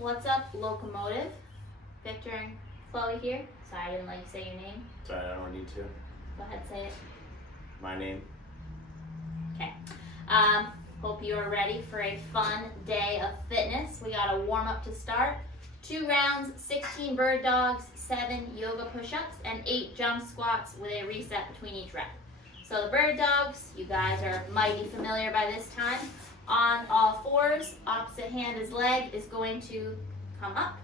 What's up, locomotive? Victor and Chloe here. Sorry, I didn't let you say your name. Sorry, I don't need to. Go ahead, say it. My name. Okay. Hope you are ready for a fun day of fitness. We got a warm up to start. 2 rounds, 16 bird dogs, 7 yoga push-ups, and 8 jump squats with a reset between each rep. So the bird dogs, you guys are mighty familiar by this time. On all fours, opposite hand is leg is going to come up.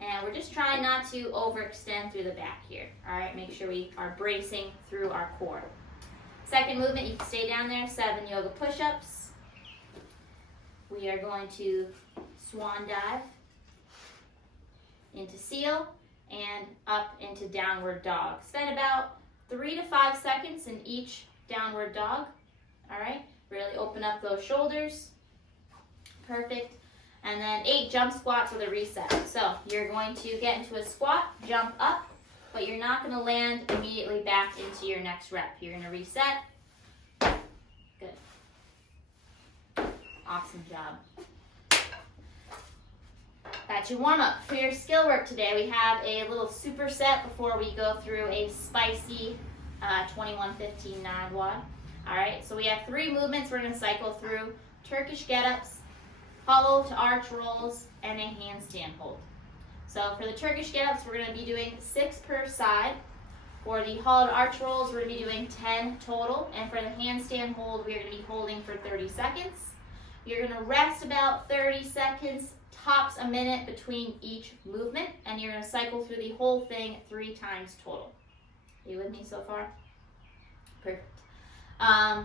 And we're just trying not to overextend through the back here. All right, make sure we are bracing through our core. Second movement, you can stay down there, 7 yoga push-ups. We are going to swan dive into seal and up into downward dog. Spend about 3 to 5 seconds in each downward dog. All right, really open up those shoulders. Perfect. And then 8 jump squats with a reset. So you're going to get into a squat, jump up, but you're not going to land immediately back into your next rep. You're going to reset. Good. Awesome job. That's your warm-up. For your skill work today, we have a little superset before we go through a spicy 21-15 WOD. All right, so we have 3 movements we're going to cycle through: Turkish get-ups, hollow to arch rolls, and a handstand hold. So for the Turkish get-ups, we're going to be doing 6 per side. For the hollow to arch rolls, we're going to be doing 10 total. And for the handstand hold, we are going to be holding for 30 seconds. You're going to rest about 30 seconds, tops a minute between each movement, and you're going to cycle through the whole thing 3 times total. Are you with me so far? Perfect.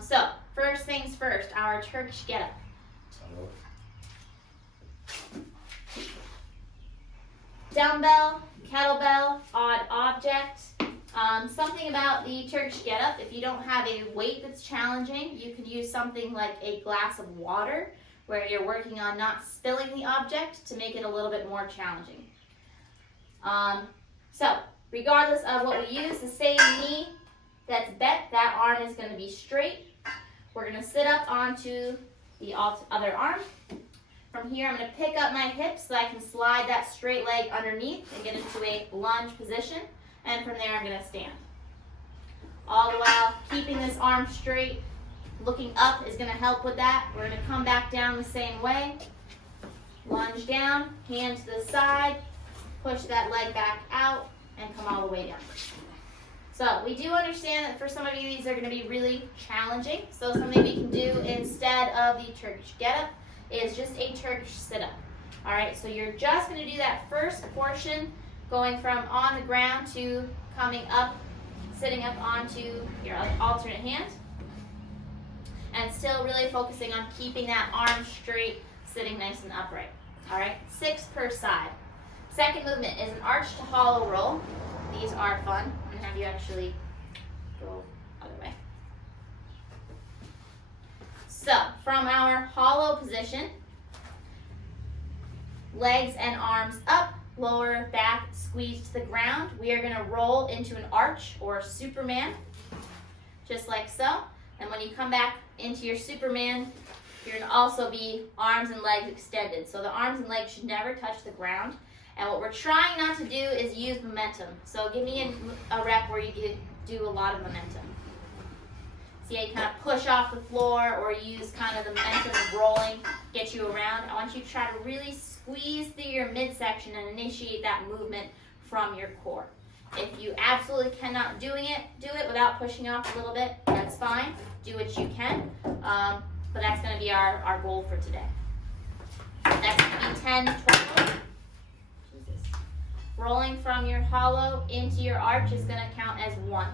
So first things first, our Turkish get-up. Dumbbell, kettlebell, odd object. Something about the Turkish get-up, if you don't have a weight that's challenging, you could use something like a glass of water where you're working on not spilling the object to make it a little bit more challenging. So regardless of what we use, the same knee that's bent, that arm is going to be straight. We're going to sit up onto the other arm. From here, I'm going to pick up my hips so I can slide that straight leg underneath and get into a lunge position. And from there, I'm going to stand. All the while keeping this arm straight. Looking up is going to help with that. We're going to come back down the same way. Lunge down, hand to the side, push that leg back out, and come all the way down. So we do understand that for some of you, these are going to be really challenging. So something we can do instead of the Turkish get-up is just a Turkish sit-up. All right, so you're just going to do that first portion, going from on the ground to coming up, sitting up onto your alternate hand, and still really focusing on keeping that arm straight, sitting nice and upright. All right, 6 per side. Second movement is an arch to hollow roll. These are fun. I'm going to have you actually go other way. So from our hollow position, legs and arms up, lower back squeeze to the ground. We are going to roll into an arch or Superman, just like so. And when you come back into your Superman, you're going to also be arms and legs extended. So the arms and legs should never touch the ground. And what we're trying not to do is use momentum. So give me a rep where you do a lot of momentum. See how you kind of push off the floor or use kind of the momentum of rolling, get you around. I want you to try to really squeeze through your midsection and initiate that movement from your core. If you absolutely cannot do it without pushing off a little bit, that's fine. Do what you can. But that's going to be our goal for today. That's going to be 10 total. Rolling from your hollow into your arch is going to count as 1.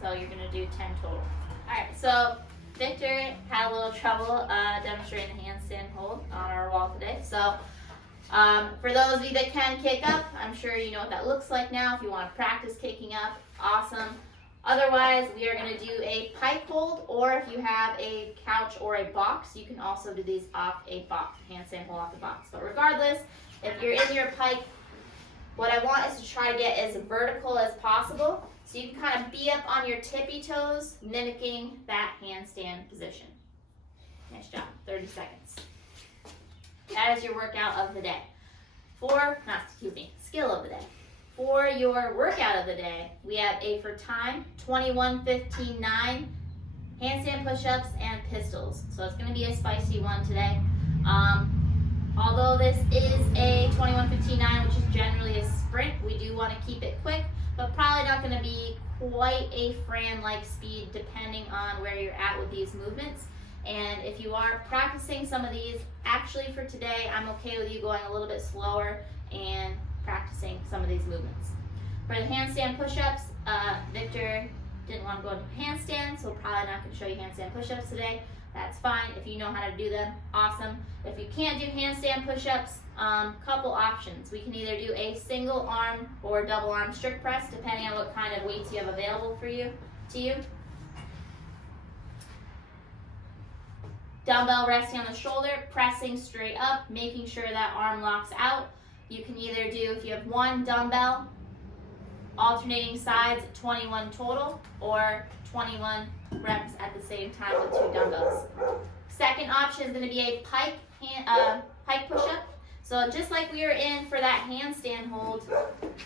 So you're going to do 10 total. All right, so Victor had a little trouble demonstrating the handstand hold on our wall today. So for those of you that can kick up, I'm sure you know what that looks like now. If you want to practice kicking up, awesome. Otherwise, we are going to do a pike hold, or if you have a couch or a box, you can also do these off a box, handstand hold off the box. But regardless, if you're in your pike, what I want is to try to get as vertical as possible. So you can kind of be up on your tippy toes, mimicking that handstand position. Nice job, 30 seconds. That that is your workout of the day. Skill of the day. For your workout of the day, we have a for time 21, 15, 9 handstand push-ups and pistols. So it's going to be a spicy one today. Although this is a 21, 15, 9, which is generally a sprint, we do want to keep it quick, but probably not going to be quite a Fran-like speed depending on where you're at with these movements. And if you are practicing some of these, actually for today, I'm okay with you going a little bit slower and practicing some of these movements. For the handstand push-ups, Victor didn't want to go into handstand, so we're probably not going to show you handstand push-ups today. That's fine. If you know how to do them, awesome. If you can't do handstand push-ups, couple options. We can either do a single arm or double arm strict press, depending on what kind of weights you have available to you. Dumbbell resting on the shoulder, pressing straight up, making sure that arm locks out. You can either do, if you have one dumbbell, alternating sides, 21 total, or 21 reps at the same time with 2 dumbbells. Second option is going to be a pike push-up. So just like we were in for that handstand hold,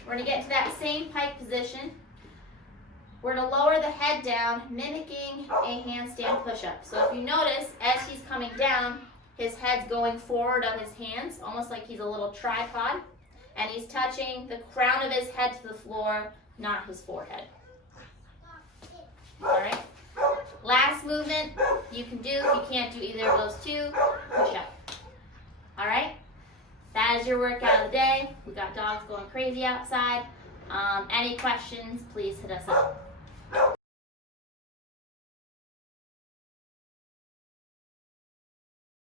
we're going to get to that same pike position. We're going to lower the head down, mimicking a handstand push-up. So if you notice, as he's coming down, his head's going forward of his hands, almost like he's a little tripod, and he's touching the crown of his head to the floor, not his forehead. All right. Last movement you can do, if you can't do either of those two, push up. All right. That is your workout of the day. We got dogs going crazy outside. Any questions, please hit us up.